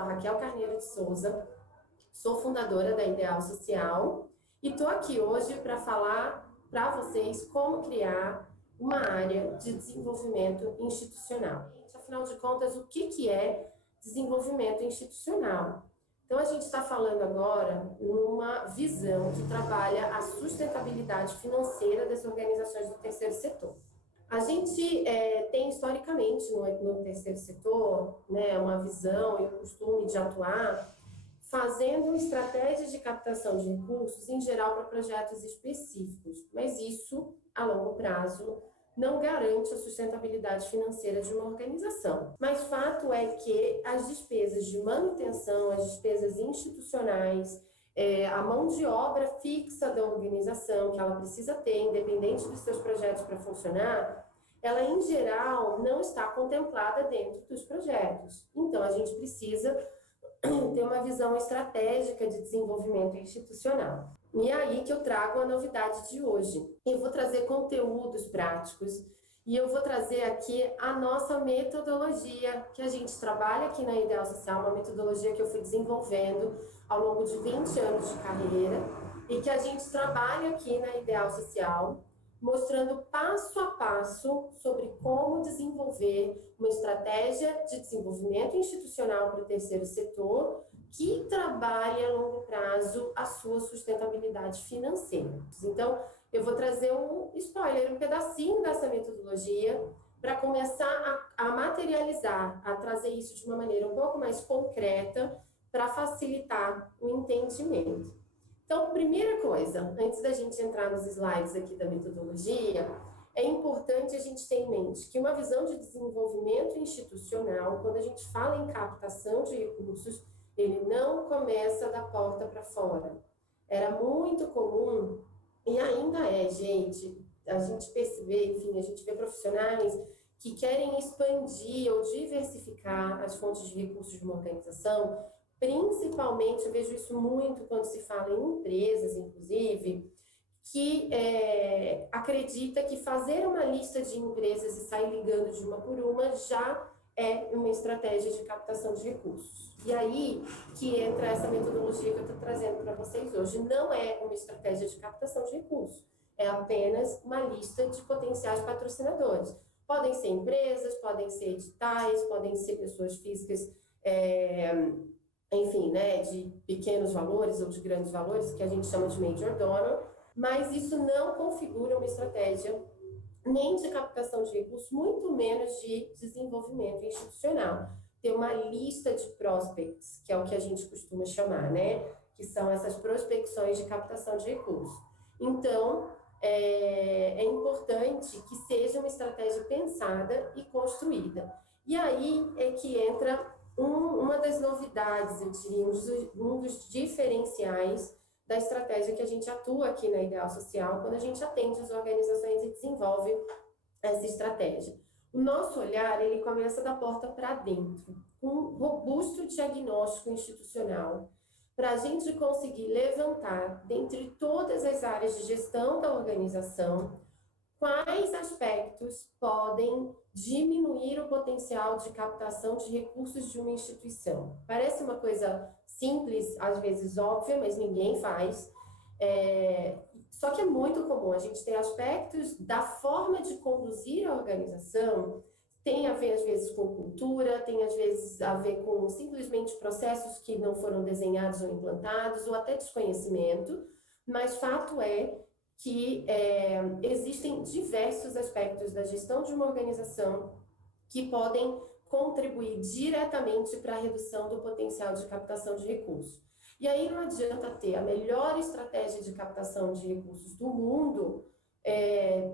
sou a Raquel Carneiro de Souza, sou fundadora da Ideal Social e estou aqui hoje para falar para vocês como criar uma área de desenvolvimento institucional. Afinal de contas, o que é desenvolvimento institucional? Então, a gente está falando agora numa visão que trabalha a sustentabilidade financeira das organizações do terceiro setor. A gente tem historicamente no terceiro setor, né, uma visão e o costume de atuar fazendo estratégias de captação de recursos, em geral, para projetos específicos, mas isso, a longo prazo, não garante a sustentabilidade financeira de uma organização. Mas fato é que as despesas de manutenção, as despesas institucionais, a mão de obra fixa da organização, que ela precisa ter, independente dos seus projetos para funcionar, ela, em geral, não está contemplada dentro dos projetos. Então, a gente precisa ter uma visão estratégica de desenvolvimento institucional. E é aí que eu trago a novidade de hoje. Eu vou trazer conteúdos práticos e eu vou trazer aqui a nossa metodologia que a gente trabalha aqui na Ideal Social, uma metodologia que eu fui desenvolvendo ao longo de 20 anos de carreira e que a gente trabalha aqui na Ideal Social, mostrando passo a passo sobre como desenvolver uma estratégia de desenvolvimento institucional para o terceiro setor que trabalhe a longo prazo a sua sustentabilidade financeira. Então, eu vou trazer um spoiler, um pedacinho dessa metodologia para começar a materializar, a trazer isso de uma maneira um pouco mais concreta para facilitar o entendimento. Então, primeira coisa, antes da gente entrar nos slides aqui da metodologia, é importante a gente ter em mente que uma visão de desenvolvimento institucional, quando a gente fala em captação de recursos, ele não começa da porta para fora. Era muito comum, e ainda é, gente, a gente perceber, enfim, a gente vê profissionais que querem expandir ou diversificar as fontes de recursos de uma organização. Principalmente, eu vejo isso muito quando se fala em empresas, inclusive, que acredita que fazer uma lista de empresas e sair ligando de uma por uma já é uma estratégia de captação de recursos. E aí que entra essa metodologia que eu estou trazendo para vocês hoje. Não é uma estratégia de captação de recursos, é apenas uma lista de potenciais patrocinadores. Podem ser empresas, podem ser editais, podem ser pessoas físicas, enfim, né, de pequenos valores ou de grandes valores, que a gente chama de major donor, mas isso não configura uma estratégia nem de captação de recursos, muito menos de desenvolvimento institucional. Ter uma lista de prospects, que é o que a gente costuma chamar, né, que são essas prospecções de captação de recursos. Então, é importante que seja uma estratégia pensada e construída. E aí é que entra uma das novidades, eu diria, um dos diferenciais da estratégia que a gente atua aqui na Ideal Social, quando a gente atende as organizações e desenvolve essa estratégia. O nosso olhar, ele começa da porta para dentro, com um robusto diagnóstico institucional, para a gente conseguir levantar, dentre todas as áreas de gestão da organização, quais aspectos podem diminuir o potencial de captação de recursos de uma instituição. Parece uma coisa simples, às vezes óbvia, mas ninguém faz. Só que é muito comum. A gente tem aspectos da forma de conduzir a organização, tem a ver, às vezes, com cultura, tem, às vezes, a ver com simplesmente processos que não foram desenhados ou implantados, ou até desconhecimento, mas fato é que existem diversos aspectos da gestão de uma organização que podem contribuir diretamente para a redução do potencial de captação de recursos. E aí não adianta ter a melhor estratégia de captação de recursos do mundo,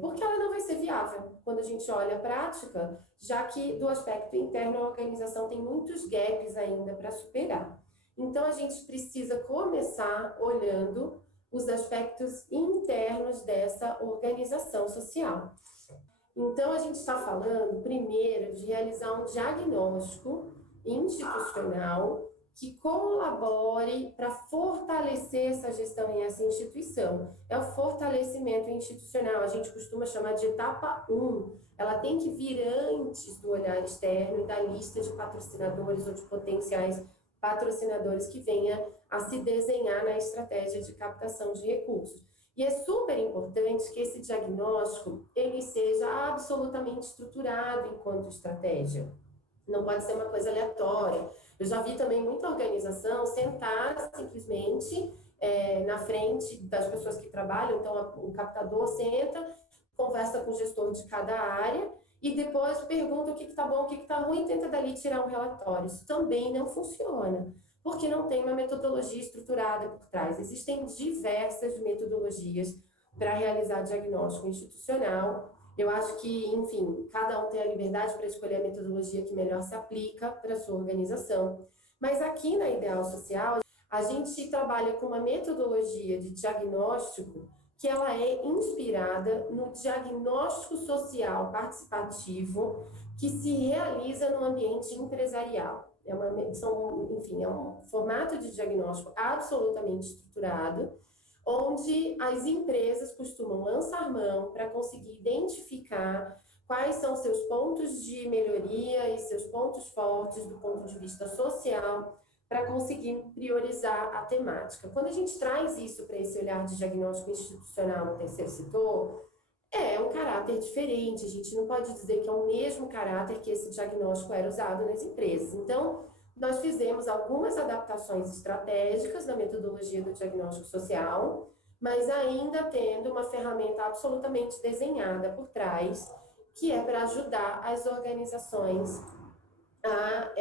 porque ela não vai ser viável quando a gente olha a prática, já que do aspecto interno a organização tem muitos gaps ainda para superar. Então a gente precisa começar olhando os aspectos internos dessa organização social. Então, a gente está falando, primeiro, de realizar um diagnóstico institucional que colabore para fortalecer essa gestão em essa instituição. É o fortalecimento institucional, a gente costuma chamar de etapa 1. Ela tem que vir antes do olhar externo e da lista de patrocinadores ou de potenciais patrocinadores que venha a se desenhar na estratégia de captação de recursos. E é super importante que esse diagnóstico ele seja absolutamente estruturado enquanto estratégia. Não pode ser uma coisa aleatória. Eu já vi também muita organização sentar simplesmente na frente das pessoas que trabalham, então o captador senta, conversa com o gestor de cada área e depois pergunta o que está bom, o que está ruim e tenta dali tirar um relatório. Isso também não funciona, porque não tem uma metodologia estruturada por trás. Existem diversas metodologias para realizar diagnóstico institucional. Eu acho que, enfim, cada um tem a liberdade para escolher a metodologia que melhor se aplica para a sua organização. Mas aqui na Ideal Social, a gente trabalha com uma metodologia de diagnóstico que ela é inspirada no diagnóstico social participativo que se realiza no ambiente empresarial. É um formato de diagnóstico absolutamente estruturado, onde as empresas costumam lançar mão para conseguir identificar quais são seus pontos de melhoria e seus pontos fortes do ponto de vista social, para conseguir priorizar a temática. Quando a gente traz isso para esse olhar de diagnóstico institucional no terceiro setor, é um caráter diferente, a gente não pode dizer que é o mesmo caráter que esse diagnóstico era usado nas empresas. Então, nós fizemos algumas adaptações estratégicas na metodologia do diagnóstico social, mas ainda tendo uma ferramenta absolutamente desenhada por trás, que é para ajudar as organizações a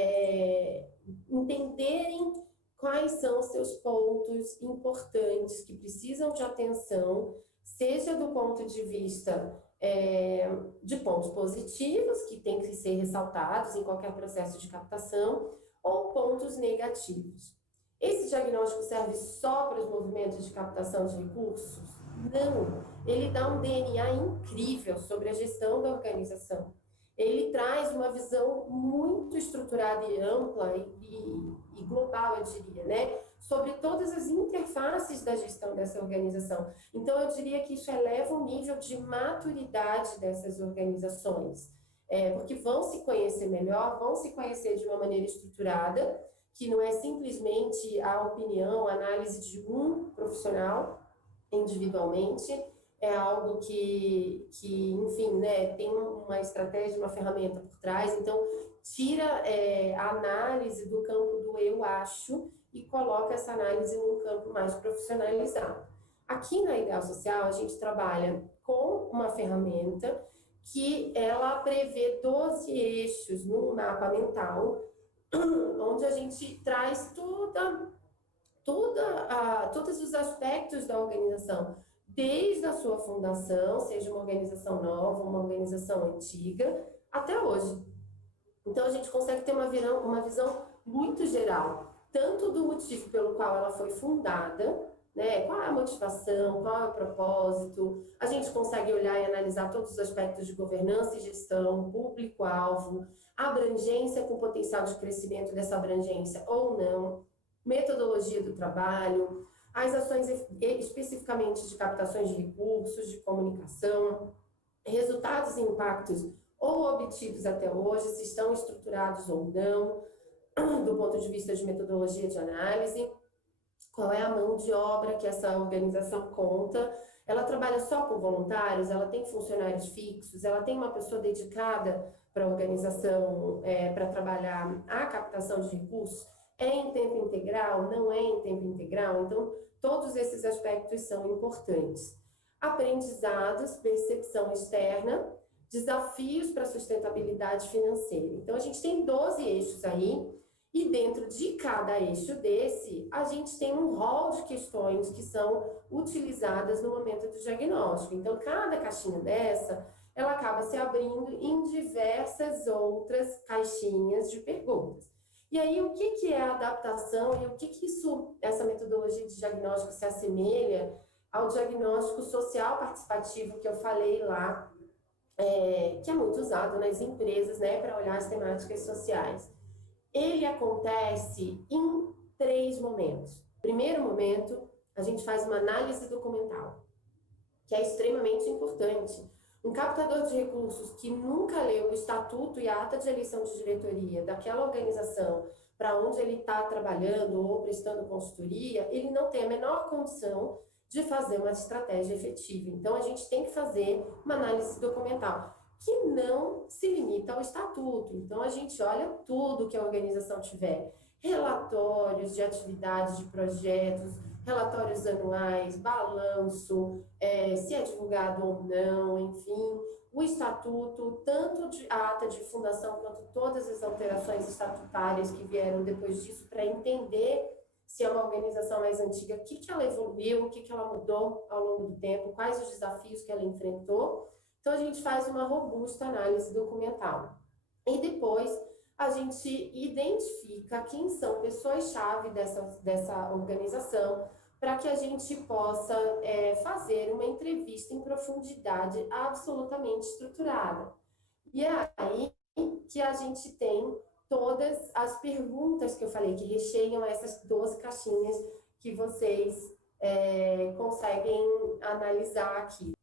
entenderem quais são os seus pontos importantes que precisam de atenção, seja do ponto de vista de pontos positivos, que têm que ser ressaltados em qualquer processo de captação, ou pontos negativos. Esse diagnóstico serve só para os movimentos de captação de recursos? Não, ele dá um DNA incrível sobre a gestão da organização. Ele traz uma visão muito estruturada e ampla e global, eu diria, né? Sobre todas as interfaces da gestão dessa organização. Então, eu diria que isso eleva o nível de maturidade dessas organizações, porque vão se conhecer melhor, vão se conhecer de uma maneira estruturada, que não é simplesmente a opinião, a análise de um profissional individualmente, é algo que enfim, né, tem uma estratégia, uma ferramenta por trás, então tira a análise do campo do eu acho e coloca essa análise num campo mais profissionalizado. Aqui na Ideal Social, a gente trabalha com uma ferramenta que ela prevê 12 eixos num mapa mental, onde a gente traz todos os aspectos da organização, desde a sua fundação, seja uma organização nova, uma organização antiga, até hoje. Então, a gente consegue ter uma visão muito geral, tanto do motivo pelo qual ela foi fundada, né? Qual é a motivação, qual é o propósito. A gente consegue olhar e analisar todos os aspectos de governança e gestão, público-alvo, abrangência com potencial de crescimento dessa abrangência ou não, metodologia do trabalho, as ações especificamente de captações de recursos, de comunicação, resultados e impactos ou obtidos até hoje, se estão estruturados ou não, do ponto de vista de metodologia de análise, qual é a mão de obra que essa organização conta, ela trabalha só com voluntários, ela tem funcionários fixos, ela tem uma pessoa dedicada para a organização, para trabalhar a captação de recursos, é em tempo integral, não é em tempo integral, então todos esses aspectos são importantes. Aprendizados, percepção externa, desafios para a sustentabilidade financeira. Então, a gente tem 12 eixos aí, e dentro de cada eixo desse, a gente tem um rol de questões que são utilizadas no momento do diagnóstico. Então, cada caixinha dessa, ela acaba se abrindo em diversas outras caixinhas de perguntas. E aí, o que é a adaptação e o que essa metodologia de diagnóstico se assemelha ao diagnóstico social participativo que eu falei lá, que é muito usado nas empresas, né, para olhar as temáticas sociais. Ele acontece em 3 momentos. Primeiro momento, a gente faz uma análise documental, que é extremamente importante. Um captador de recursos que nunca leu o estatuto e a ata de eleição de diretoria daquela organização, para onde ele está trabalhando ou prestando consultoria, ele não tem a menor condição de fazer uma estratégia efetiva. Então, a gente tem que fazer uma análise documental, que não se limita ao estatuto. Então, a gente olha tudo que a organização tiver, relatórios de atividades, de projetos, relatórios anuais, balanço, se é divulgado ou não, enfim, o estatuto, tanto a ata de fundação quanto todas as alterações estatutárias que vieram depois disso, para entender se é uma organização mais antiga, o que ela evoluiu, o que ela mudou ao longo do tempo, quais os desafios que ela enfrentou. Então, a gente faz uma robusta análise documental. E depois, a gente identifica quem são pessoas-chave dessa organização, para que a gente possa fazer uma entrevista em profundidade absolutamente estruturada. E é aí que a gente tem todas as perguntas que eu falei, que recheiam essas 12 caixinhas que vocês conseguem analisar aqui.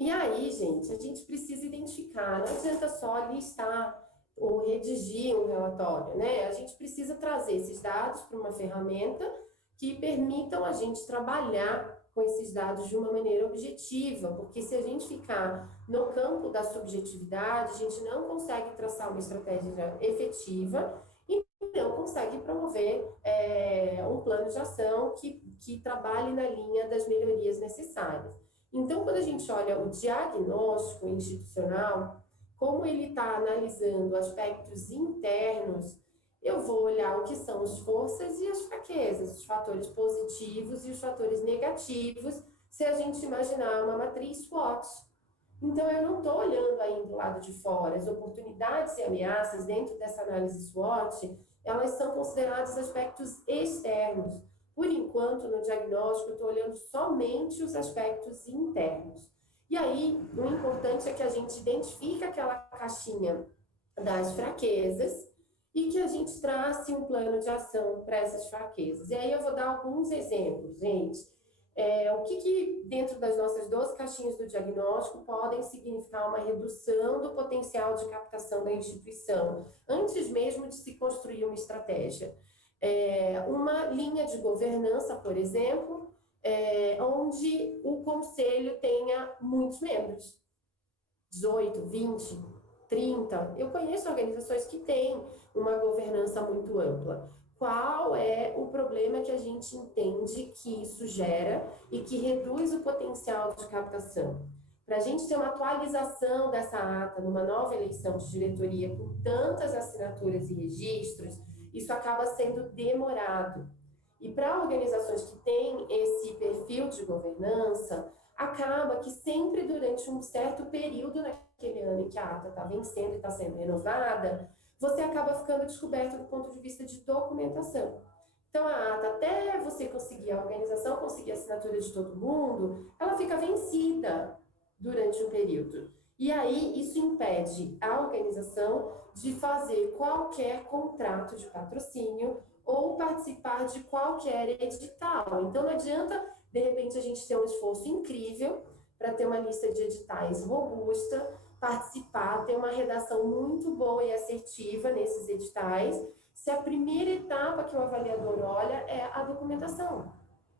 E aí, gente, a gente precisa identificar, não adianta só listar ou redigir um relatório, né? A gente precisa trazer esses dados para uma ferramenta que permitam a gente trabalhar com esses dados de uma maneira objetiva, porque se a gente ficar no campo da subjetividade, a gente não consegue traçar uma estratégia efetiva e não consegue promover um plano de ação que trabalhe na linha das melhorias necessárias. Então, quando a gente olha o diagnóstico institucional, como ele está analisando aspectos internos, eu vou olhar o que são as forças e as fraquezas, os fatores positivos e os fatores negativos, se a gente imaginar uma matriz SWOT. Então, eu não estou olhando aí do lado de fora. As oportunidades e ameaças dentro dessa análise SWOT, elas são consideradas aspectos externos. Por enquanto, no diagnóstico, eu estou olhando somente os aspectos internos. E aí, o importante é que a gente identifique aquela caixinha das fraquezas e que a gente trace um plano de ação para essas fraquezas. E aí eu vou dar alguns exemplos, gente. O que dentro das nossas 12 caixinhas do diagnóstico podem significar uma redução do potencial de captação da instituição, antes mesmo de se construir uma estratégia. Uma linha de governança, por exemplo, onde o conselho tenha muitos membros, 18, 20, 30. Eu conheço organizações que têm uma governança muito ampla. Qual é o problema que a gente entende que isso gera e que reduz o potencial de captação? Para a gente ter uma atualização dessa ata numa nova eleição de diretoria com tantas assinaturas e registros, isso acaba sendo demorado. E para organizações que têm esse perfil de governança, acaba que sempre durante um certo período naquele ano em que a ata está vencendo e está sendo renovada, você acaba ficando descoberto do ponto de vista de documentação. Então, a ata, até você conseguir, a organização conseguir a assinatura de todo mundo, ela fica vencida durante um período. E aí, isso impede a organização de fazer qualquer contrato de patrocínio ou participar de qualquer edital. Então, não adianta, de repente, a gente ter um esforço incrível para ter uma lista de editais robusta, participar, ter uma redação muito boa e assertiva nesses editais, se a primeira etapa que o avaliador olha é a documentação.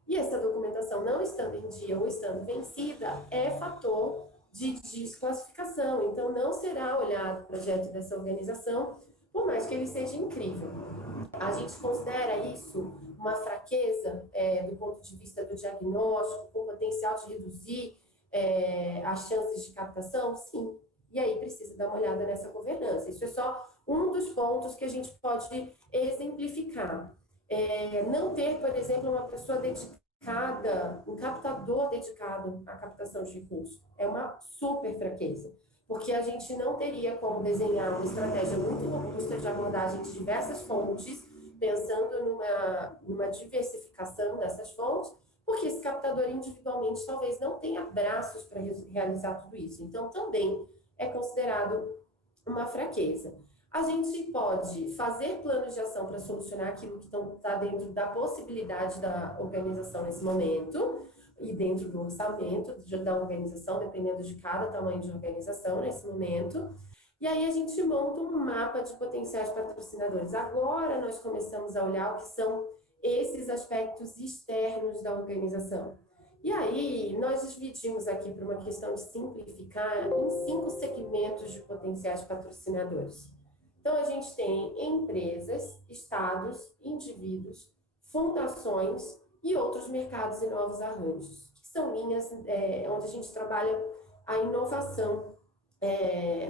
E essa documentação não estando em dia ou estando vencida é fator de desclassificação. Então, não será olhado o projeto dessa organização, por mais que ele seja incrível. A gente considera isso uma fraqueza do ponto de vista do diagnóstico, com potencial de reduzir as chances de captação? Sim. E aí precisa dar uma olhada nessa governança. Isso é só um dos pontos que a gente pode exemplificar. Não ter, por exemplo, uma pessoa dedicada, um captador dedicado à captação de recursos. É uma super fraqueza, porque a gente não teria como desenhar uma estratégia muito robusta de abordagem de diversas fontes, pensando numa diversificação dessas fontes, porque esse captador individualmente talvez não tenha braços para realizar tudo isso. Então, também é considerado uma fraqueza. A gente pode fazer planos de ação para solucionar aquilo que está dentro da possibilidade da organização nesse momento e dentro do orçamento da organização, dependendo de cada tamanho de organização nesse momento. E aí a gente monta um mapa de potenciais patrocinadores. Agora nós começamos a olhar o que são esses aspectos externos da organização. E aí nós dividimos aqui para uma questão de simplificar em 5 segmentos de potenciais patrocinadores. Então a gente tem empresas, estados, indivíduos, fundações e outros mercados e novos arranjos, que são linhas onde a gente trabalha a inovação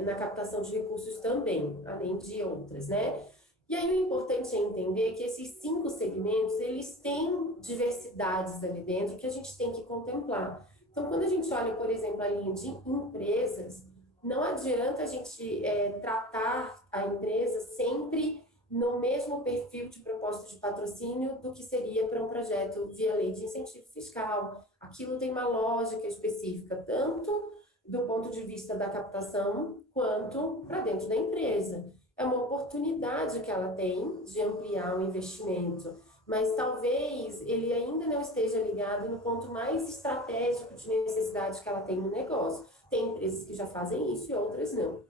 na captação de recursos também, além de outras, né? E aí o importante é entender que esses 5 segmentos, eles têm diversidades ali dentro que a gente tem que contemplar. Então, quando a gente olha, por exemplo, a linha de empresas, não adianta a gente tratar a empresa sempre no mesmo perfil de propósito de patrocínio do que seria para um projeto via lei de incentivo fiscal. Aquilo tem uma lógica específica, tanto do ponto de vista da captação, quanto para dentro da empresa. É uma oportunidade que ela tem de ampliar o investimento, mas talvez ele ainda não esteja ligado no ponto mais estratégico de necessidade que ela tem no negócio. Tem empresas que já fazem isso e outras não.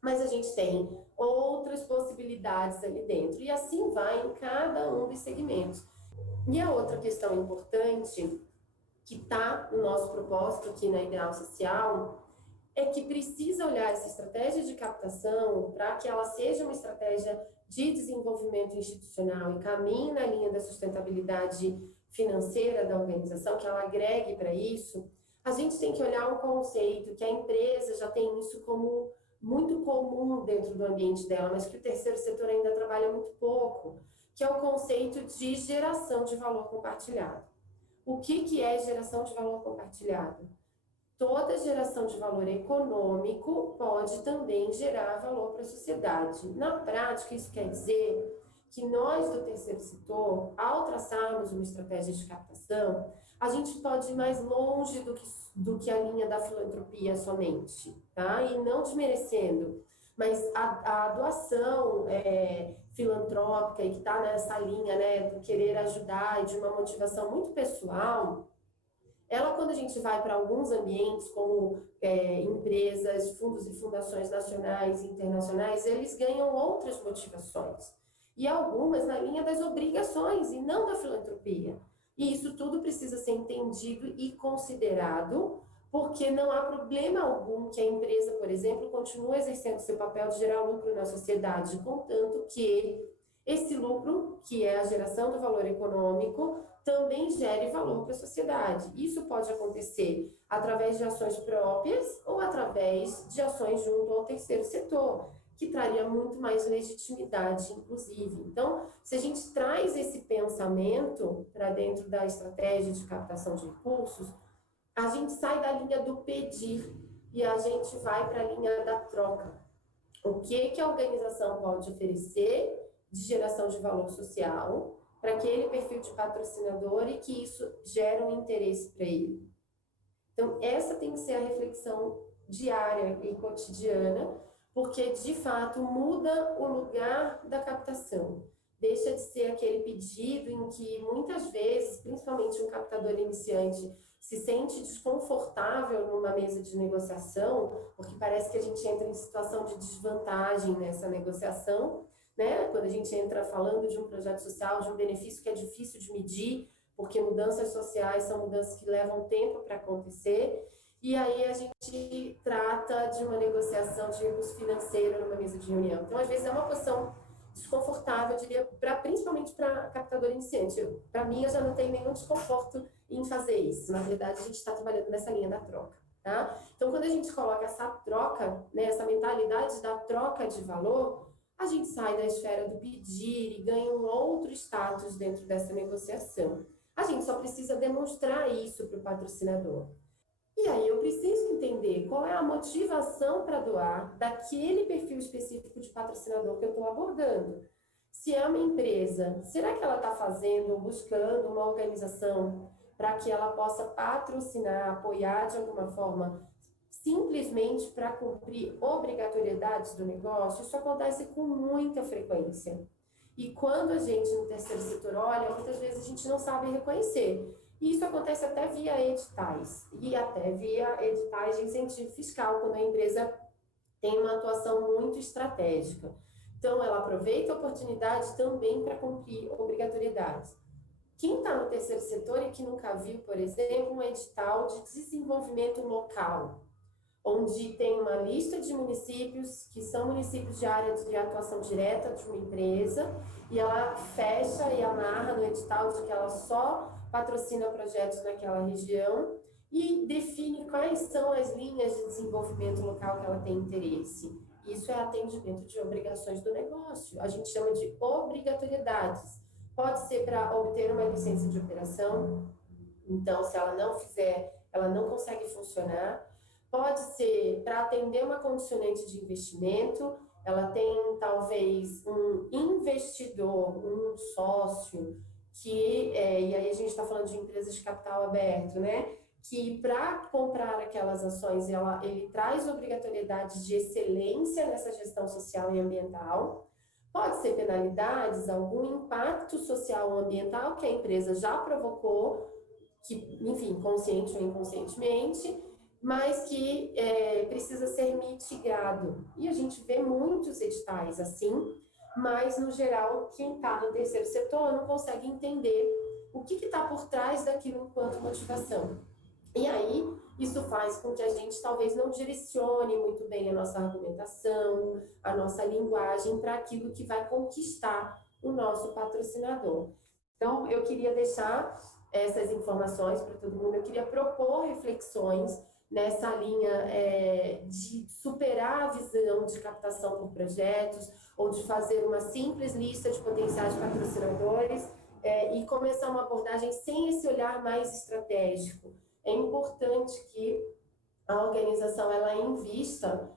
Mas a gente tem outras possibilidades ali dentro, e assim vai em cada um dos segmentos. E a outra questão importante que está no nosso propósito aqui na Ideal Social é que precisa olhar essa estratégia de captação para que ela seja uma estratégia de desenvolvimento institucional e caminhe na linha da sustentabilidade financeira da organização, que ela agregue para isso. A gente tem que olhar um conceito que a empresa já tem isso como muito comum dentro do ambiente dela, mas que o terceiro setor ainda trabalha muito pouco, que é o conceito de geração de valor compartilhado. O que é geração de valor compartilhado? Toda geração de valor econômico pode também gerar valor para a sociedade. Na prática, isso quer dizer que nós do terceiro setor, ao traçarmos uma estratégia de captação, a gente pode ir mais longe do que a linha da filantropia somente, tá? E não desmerecendo, mas a doação filantrópica e que está nessa linha, né, do querer ajudar e de uma motivação muito pessoal, ela, quando a gente vai para alguns ambientes, como empresas, fundos e fundações nacionais e internacionais, eles ganham outras motivações. E algumas na linha das obrigações e não da filantropia. E isso tudo precisa ser entendido e considerado, porque não há problema algum que a empresa, por exemplo, continue exercendo seu papel de gerar lucro na sociedade, contanto que esse lucro, que é a geração do valor econômico, também gere valor para a sociedade. Isso pode acontecer através de ações próprias ou através de ações junto ao terceiro setor, que traria muito mais legitimidade, inclusive. Então, se a gente traz esse pensamento para dentro da estratégia de captação de recursos, a gente sai da linha do pedir e a gente vai para a linha da troca. O que a organização pode oferecer de geração de valor social para aquele perfil de patrocinador e que isso gera um interesse para ele. Então, essa tem que ser a reflexão diária e cotidiana, porque, de fato, muda o lugar da captação. Deixa de ser aquele pedido em que, muitas vezes, principalmente um captador iniciante, se sente desconfortável numa mesa de negociação, porque parece que a gente entra em situação de desvantagem nessa negociação, né? Quando a gente entra falando de um projeto social, de um benefício que é difícil de medir, porque mudanças sociais são mudanças que levam tempo para acontecer, e aí a gente trata de uma negociação de recurso financeiro numa mesa de reunião. Então, às vezes, é uma posição desconfortável, eu diria, principalmente para captador iniciante. Para mim, eu já não tenho nenhum desconforto em fazer isso. Na verdade, a gente está trabalhando nessa linha da troca, tá? Então, quando a gente coloca essa troca, né, essa mentalidade da troca de valor, a gente sai da esfera do pedir e ganha um outro status dentro dessa negociação. A gente só precisa demonstrar isso para o patrocinador. E aí eu preciso entender qual é a motivação para doar daquele perfil específico de patrocinador que eu estou abordando. Se é uma empresa, será que ela está fazendo, buscando uma organização para que ela possa patrocinar, apoiar de alguma forma, simplesmente para cumprir obrigatoriedades do negócio? Isso acontece com muita frequência. E quando a gente no terceiro setor olha, muitas vezes a gente não sabe reconhecer. E isso acontece até via editais, e até via editais de incentivo fiscal, quando a empresa tem uma atuação muito estratégica. Então, ela aproveita a oportunidade também para cumprir obrigatoriedades. Quem está no terceiro setor e que nunca viu, por exemplo, um edital de desenvolvimento local, onde tem uma lista de municípios que são municípios de área de atuação direta de uma empresa, e ela fecha e amarra no edital de que ela só patrocina projetos naquela região e define quais são as linhas de desenvolvimento local que ela tem interesse. Isso é atendimento de obrigações do negócio. A gente chama de obrigatoriedades. Pode ser para obter uma licença de operação, então, se ela não fizer, ela não consegue funcionar. Pode ser para atender uma condicionante de investimento, ela tem talvez um investidor, um sócio, e aí a gente está falando de empresas de capital aberto, né? Que para comprar aquelas ações, ele traz obrigatoriedade de excelência nessa gestão social e ambiental. Pode ser penalidades, algum impacto social ou ambiental que a empresa já provocou, que, enfim, consciente ou inconscientemente, mas que precisa ser mitigado. E a gente vê muitos editais assim, mas, no geral, quem está no terceiro setor não consegue entender o que está por trás daquilo enquanto motivação. E aí, isso faz com que a gente talvez não direcione muito bem a nossa argumentação, a nossa linguagem para aquilo que vai conquistar o nosso patrocinador. Então, eu queria deixar essas informações para todo mundo, eu queria propor reflexões nessa linha de superar a visão de captação por projetos ou de fazer uma simples lista de potenciais patrocinadores e começar uma abordagem sem esse olhar mais estratégico. É importante que a organização ela invista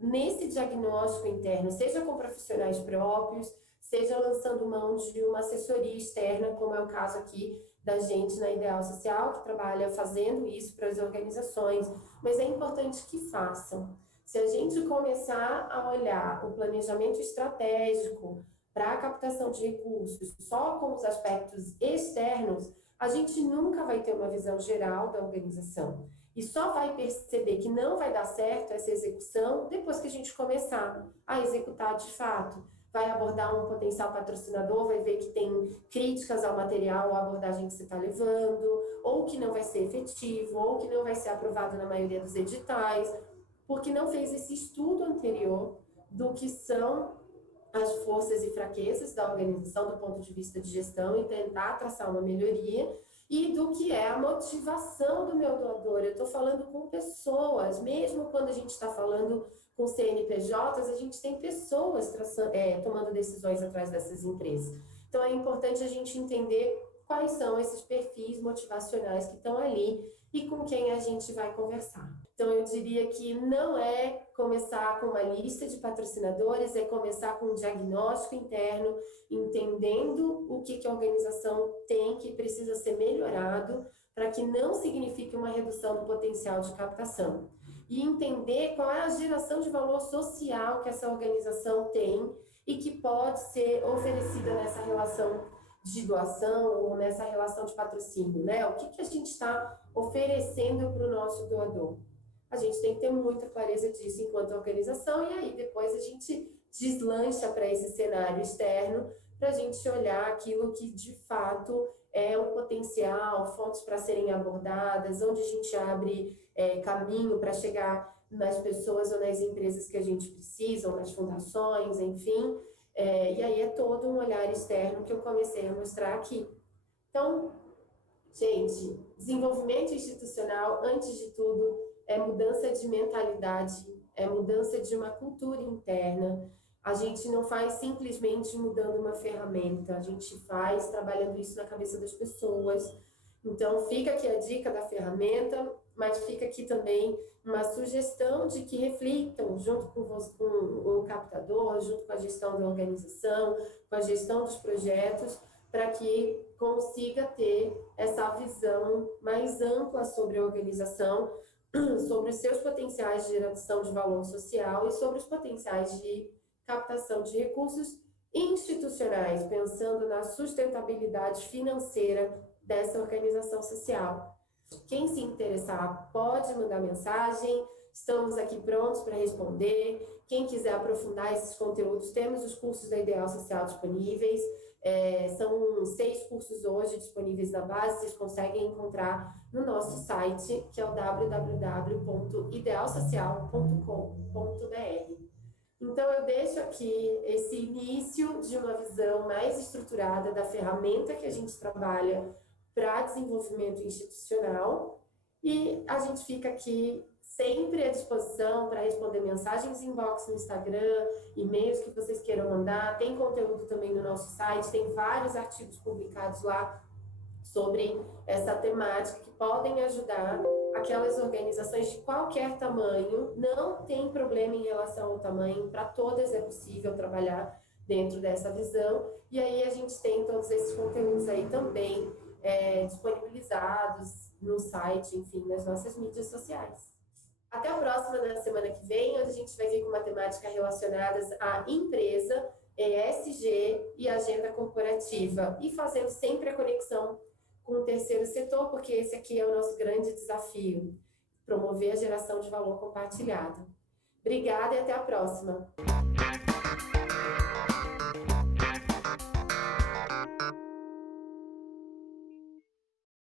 nesse diagnóstico interno, seja com profissionais próprios, seja lançando mão de uma assessoria externa, como é o caso aqui da gente na Ideal Social, que trabalha fazendo isso para as organizações, mas é importante que façam. Se a gente começar a olhar o planejamento estratégico para a captação de recursos só com os aspectos externos, a gente nunca vai ter uma visão geral da organização. E só vai perceber que não vai dar certo essa execução depois que a gente começar a executar de fato. Vai abordar um potencial patrocinador, vai ver que tem críticas ao material, à abordagem que você está levando, ou que não vai ser efetivo, ou que não vai ser aprovado na maioria dos editais, porque não fez esse estudo anterior do que são as forças e fraquezas da organização do ponto de vista de gestão e tentar traçar uma melhoria, e do que é a motivação do meu doador. Eu estou falando com pessoas, mesmo quando a gente está falando com CNPJs, a gente tem pessoas tomando decisões atrás dessas empresas. Então, é importante a gente entender quais são esses perfis motivacionais que estão ali e com quem a gente vai conversar. Então, eu diria que não é começar com uma lista de patrocinadores, é começar com um diagnóstico interno, entendendo o que a organização tem que precisa ser melhorado para que não signifique uma redução do potencial de captação. E entender qual é a geração de valor social que essa organização tem e que pode ser oferecida nessa relação de doação ou nessa relação de patrocínio, né? O que a gente está oferecendo para o nosso doador? A gente tem que ter muita clareza disso enquanto organização, e aí depois a gente deslancha para esse cenário externo para a gente olhar aquilo que de fato é um potencial, fontes para serem abordadas, onde a gente abre caminho para chegar nas pessoas ou nas empresas que a gente precisa, ou nas fundações, enfim. E aí é todo um olhar externo que eu comecei a mostrar aqui. Então, gente, desenvolvimento institucional, antes de tudo, é mudança de mentalidade, é mudança de uma cultura interna. A gente não faz simplesmente mudando uma ferramenta, a gente faz trabalhando isso na cabeça das pessoas. Então, fica aqui a dica da ferramenta, mas fica aqui também uma sugestão de que reflitam junto com o captador, junto com a gestão da organização, com a gestão dos projetos, para que consiga ter essa visão mais ampla sobre a organização, sobre os seus potenciais de geração de valor social e sobre os potenciais de captação de recursos institucionais, pensando na sustentabilidade financeira dessa organização social. Quem se interessar pode mandar mensagem, Estamos aqui prontos para responder. Quem quiser aprofundar esses conteúdos, temos os cursos da Ideal Social disponíveis. São 6 cursos hoje disponíveis na base, vocês conseguem encontrar no nosso site, que é o www.idealsocial.com.br. Então, eu deixo aqui esse início de uma visão mais estruturada da ferramenta que a gente trabalha para desenvolvimento institucional, e a gente fica aqui sempre à disposição para responder mensagens inbox no Instagram, e-mails que vocês queiram mandar. Tem conteúdo também no nosso site, tem vários artigos publicados lá sobre essa temática que podem ajudar aquelas organizações de qualquer tamanho. Não tem problema em relação ao tamanho, para todas é possível trabalhar dentro dessa visão. E aí a gente tem todos esses conteúdos aí também disponibilizados no site, enfim, nas nossas mídias sociais. Até a próxima, na semana que vem, onde a gente vai vir com uma temática relacionada à empresa, ESG e agenda corporativa, e fazendo sempre a conexão com o terceiro setor, porque esse aqui é o nosso grande desafio, promover a geração de valor compartilhado. Obrigada e até a próxima!